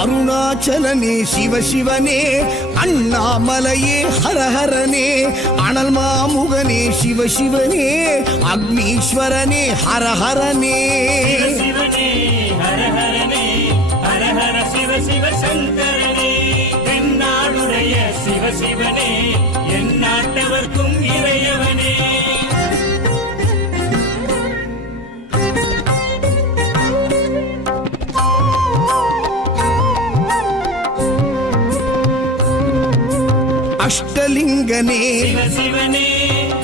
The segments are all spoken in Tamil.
அருணாச்சலனே சிவசிவனே, அண்ணாமலையே ஹரஹரனே, அனல் மாமுகனே சிவசிவனே, அக்னீஸ்வரனே ஹரஹரனே. சிவசிவனே ஹரஹரனே, ஹரஹர சிவ சிவ சங்கரனே, தென்னாடுடைய சிவசிவனே, என் நாட்டவர்க்கும் இறையவனே. அஷ்டலிங்கனே சிவசிவனே,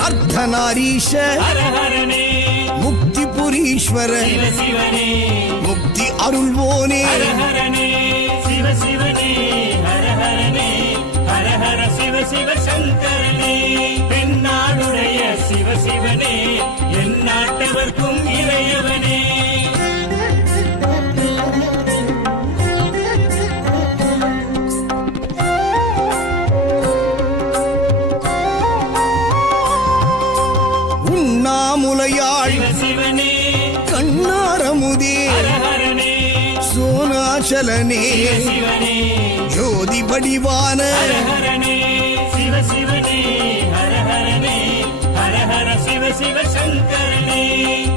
அர்த்தநாரீஷ ஹரஹரனே, முக்திபுரீஸ்வர சிவசிவனே, முக்தி அருள்வோனே. ஹரஹரனே சிவசிவனே, ஹரஹரனே, ஹரஹர சிவ சிவ சங்கரனே, தென்னாடுடைய சிவசிவனே, என் நாட்டவர்க்கும் இறையவனே. உண்ணாமுலையாள் சிவசிவனே, கண்ணாரமுதே ஹரஹரனே, சோனாச்சலனே சிவசிவனே, ஜோதி வடிவான ஹரஹரனே சிவசிவனே, ஹரஹரனே, ஹரஹர சிவ சிவ சங்கரனே,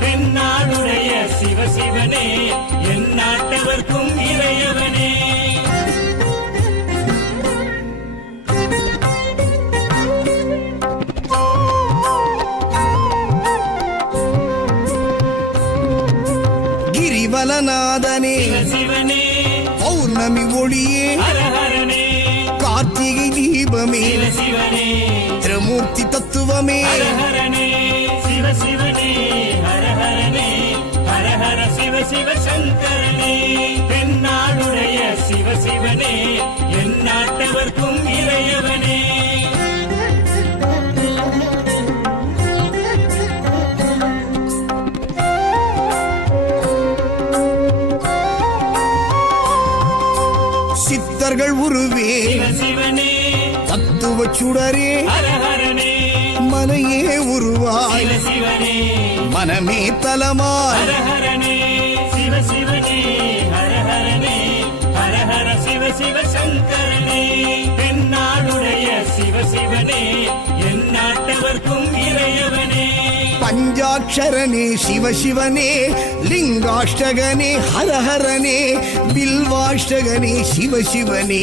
தென்னாடுடைய சிவசிவனே, என் நாட்டவர்க்கும் இறையவனே. கிரிவலநாதனே சிவசிவனே, பௌர்ணமி ஒளியே ஹரஹரனே, கார்த்திகை தீபமே சிவசிவனே, திரமூர்த்தி தத்துவமே. ஹரஹரனே சிவசிவனே, ஹரஹரனே, ஹரஹர சிவ சிவ சங்கரனே, தென்னாடுடைய சிவசிவனே, என் நாட்டவர்க்கும் இறையவனே. சித்தர்கள் உருவே சிவசிவனே, தத்துவ சுடரே ஹரஹரனே, மனையே உருவாய் சிவசிவனே, மனமே தலமாய். ஹரஹரனே சிவசிவனே, ஹரஹரனே, ஹரஹர சிவ சிவ சங்கரனே, தென்னாடுடைய சிவசிவனே, என் நாட்டவர்க்கும் இறையவனே. பஞ்சாட்சரனே சிவசிவனே, லிங்காஷ்டகனே ஹரஹரனே, பில்வாஷ்டகனே சிவசிவனே,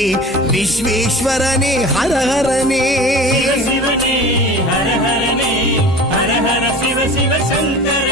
விஸ்வேஸ்வரனே ஹரஹரனே. சிவசிவனே, ஹரஹரனே, ஹரஹர சிவ சிவ சங்கர